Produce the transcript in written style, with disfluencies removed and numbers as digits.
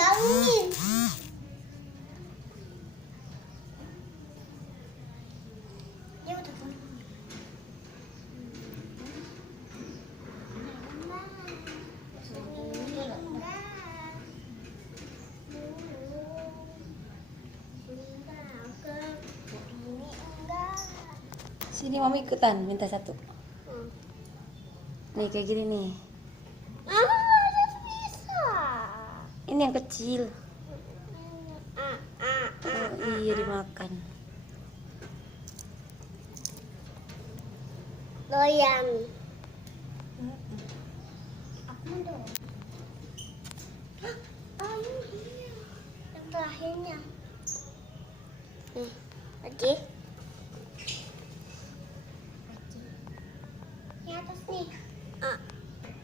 Dangin. Dia udah pulang. Sini mami ikutan minta satu. Nih kayak gini nih. Bisa. Ini yang kecil. Oh, iya dimakan. Loyang. Aku mau dong. Oh ini dia. Yang terakhirnya. Nih, lagi. Di atas nih.